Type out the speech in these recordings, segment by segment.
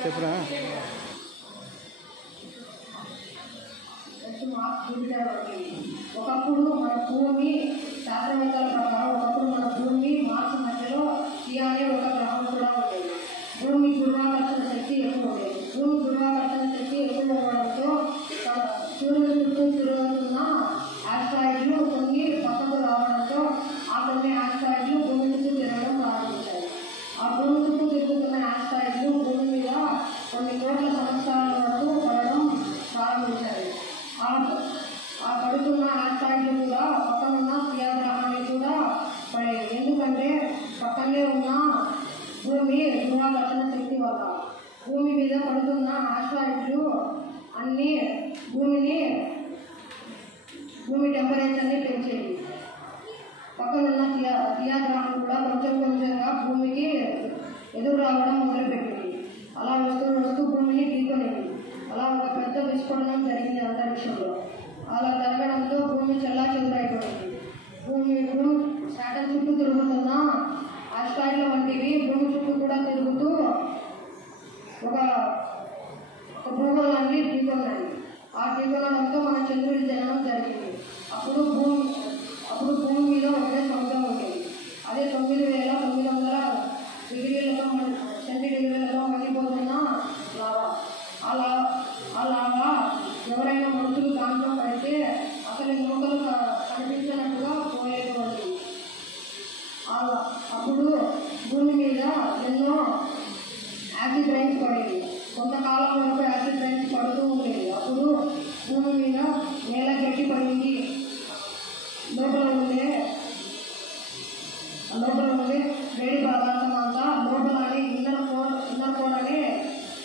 చెప్పరా ఒకప్పుడు మన భూమి శాస్త్రవేత్తల ప్రకారం ఒకప్పుడు మన భూమి మార్చి మధ్యలో అనే ఒక గ్రహం కూడా ఉండేది. భూమి గురుత్వాకర్షణ శక్తి ఎక్కువ ఉండేది. భూమి గురుత్వాకర్షణ శక్తి ఎక్కువ ఉండడంతో సూర్యుడు చుట్టూ తిరుగుతున్న ఆస్ట్రాయిడ్లు కొన్ని పక్కకు రావడంతో ఆ కొన్ని ఆస్ట్రాయిడ్లు భూమి చుట్టూ తిరగడం ప్రారంభించాయి. ఆ భూమి చుట్టూ తిరుగుతున్న ఆస్ట్రాయిడ్లు భూమి మీద కొన్ని కోట్ల సంవత్సరాల వరకు పడడం ప్రారంభించాయి. ఆ పడుతున్న ఆస్ట్రాయిడ్లు కూడా పక్కనున్న సూర్యగ్రహానికి కూడా పడేవి. ఎందుకంటే పక్కనే ఉన్న భూమి గురుత్వాకర్షణ శక్తి వల్ల భూమి మీద పడుతున్న ఆస్ట్రాయిడ్లు అన్నీ భూమి టెంపరేచర్ని పెంచేవి. పక్కనున్న సూర్యగ్రహం కూడా కొంచెం కొంచెంగా భూమికి ఎదురు రావడం మొదలుపెట్టింది. అలా వస్తూ భూమిని ఢీకొనేది. అలా ఒక పెద్ద విస్ఫోటనం జరిగింది అంతరిక్షంలో. అలా జరగడంతో భూమి చెల్లాచెదురైపోయింది. భూమి శాటన్ చుట్టూ తిరుగుతున్న ఆస్ట్రాయిడ్ల వంటివి భూమి చుట్టూ కూడా తిరుగుతూ ఒక భూగోళాన్ని ఢీకొన్నాయి. ఆ ఢీకొనడంతో మన చంద్రుడి జననం జరిగింది. అప్పుడు భూమి మీద ఒకే సముద్రం ఉండేది. అదే 9900 డిగ్రీలతో సెంటీగ్రేడ్లలో మండిపోతున్న లావా. ఆ లావా ఎవరైనా మనుషులు దాంట్లో పడితే అసలు నూకలు కనిపించినట్టుగా పోయేటువంటి అప్పుడు భూమి మీద ఎన్నో యాసిడ్ రైన్స్ పడేవి. కొంతకాలం వరకు యాసిడ్ రైన్స్ పడుతూ ఉండేది. అప్పుడు భూమి మీద నేల గట్టి పడింది. లోపల ఉండే వేడి పదార్థం అంతా లోపలనే ఇన్నర్ కోర్ అనే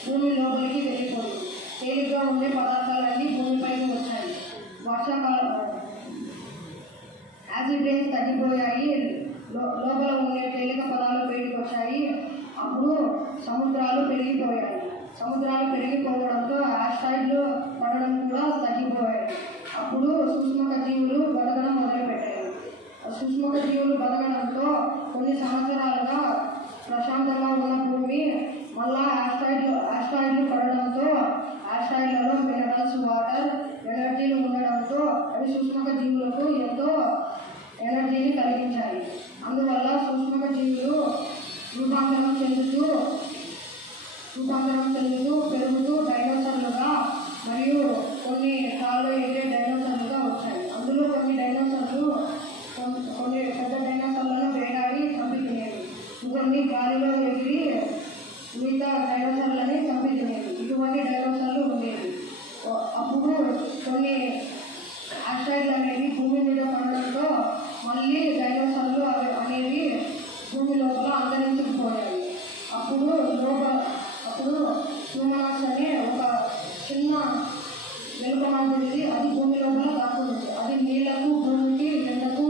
భూమి లోపలికి వెళ్ళిపోయింది. తేలిగ్గా ఉండే పదార్థాలన్నీ భూమిపైకి వచ్చాయి. వర్షాకాలం యాసిడ్ రైన్స్ తగ్గిపోయాయి. లోపల ఉండే తేలిక పదాలు బయటకు వచ్చాయి. అప్పుడు సముద్రాలు పెరిగిపోయాయి. సముద్రాలు పెరిగిపోవడంతో ఆస్ట్రాయిడ్లు పడడం కూడా తగ్గిపోయాయి. అప్పుడు సూక్ష్మక జీవులు బతకడం మొదలుపెట్టాయి. సూక్ష్మక జీవులు బతకడంతో కొన్ని సంవత్సరాలుగా ప్రశాంతంగా ఉన్న భూమి మళ్ళా ఆస్ట్రాయిడ్లు పడడంతో ఆస్ట్రాయిడ్లలో మినరల్స్, వాటర్, ఎనర్జీలు ఉండడంతో అవి సూక్ష్మక జీవులకు ఎంతో ఎనర్జీని కలిగించాయి. అందువల్ల సూక్ష్మక జీవులు రూపాంతరం చెందుతూ పెరుగుతూ డైనోసార్లుగా మరియు కొన్ని కాళ్ళు ఎగిరే డైనోసార్లుగా వచ్చాయి. అందులో కొన్ని పెద్ద డైనోసార్లను వేటాడి చంపి తినేవి. కొన్ని గాలిలో ఎగిరి మిగతా డైనోసార్లని చంపి తినేవి. ఇటువంటి డైనోసార్లు ఉండేవి. అప్పుడు కొన్ని ఆస్ట్రాయిడ్లు అనేవి భూమి మీద పడడంతో మళ్ళీ డైనోసార్లు అనేవి భూమి లోపల అంతరించుకుపోయాయి. అప్పుడు హ్యూమన్స్ అనే ఒక చిన్న వెలుక మాదిరిది అది భూమి లోపల దాక్కుతుంది. అది నీళ్లకు, భూమికి, ఎండకు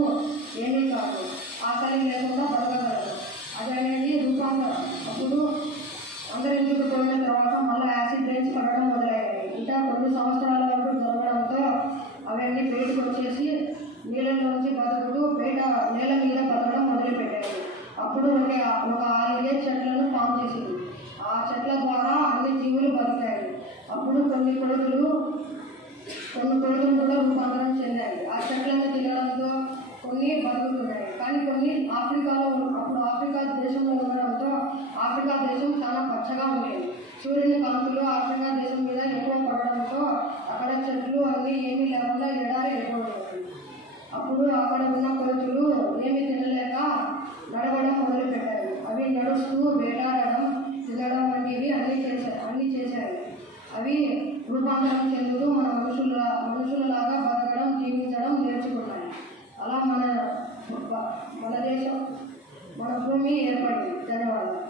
ఏమీ కాదు. ఆకలి లేకుండా బతకగలదు. అది అనేది రూపాంతరం. అప్పుడు అంతరించుకుపోయిన తర్వాత మళ్ళీ యాసిడ్ రైన్స్ పడడం మొదలయ్యాయి. ఇంకా కొన్ని సంవత్సరాల వరకు జరగడంతో అవన్నీ బయటకు వచ్చేసి నీళ్ళలోంచి బతుకుతూ నేల మీద బతకడం మొదలుపెట్టాయి. అప్పుడు ఒక 6 చెట్లను ఫామ్ చేసింది. ఆ చెట్ల ద్వారా అన్ని జీవులు బతికాయి. అప్పుడు కొన్ని కొడుకులు కూడా రూపాంతరం చెందాయి. ఆ చెట్లను తినడంతో కొన్ని బతుకుతున్నాయి. కానీ కొన్ని అప్పుడు ఆఫ్రికా దేశంలో ఉండడంతో ఆఫ్రికా దేశం చాలా పచ్చగా ఉండేది. సూర్యుని కాంతులు ఆఫ్రికా దేశం మీద ఎక్కువ పడడంతో అక్కడ చెట్లు అన్నీ ఏమీ లేకుండా ఎడారి అయిపోయాయి. అప్పుడు అక్కడ ఉన్న కోతులు ఏమీ తినలేక నడవడం మొదలుపెట్టాయి. అవి నడుస్తూ వేటాడడం, తినడం వంటివి అన్నీ చేశాయి. అవి రూపాంతరం చెందుతూ మన మనుషులలాగా బతకడం, జీవించడం నేర్చుకున్నాయి. అలా మన భూమి ఏర్పడింది. ధన్యవాదాలు.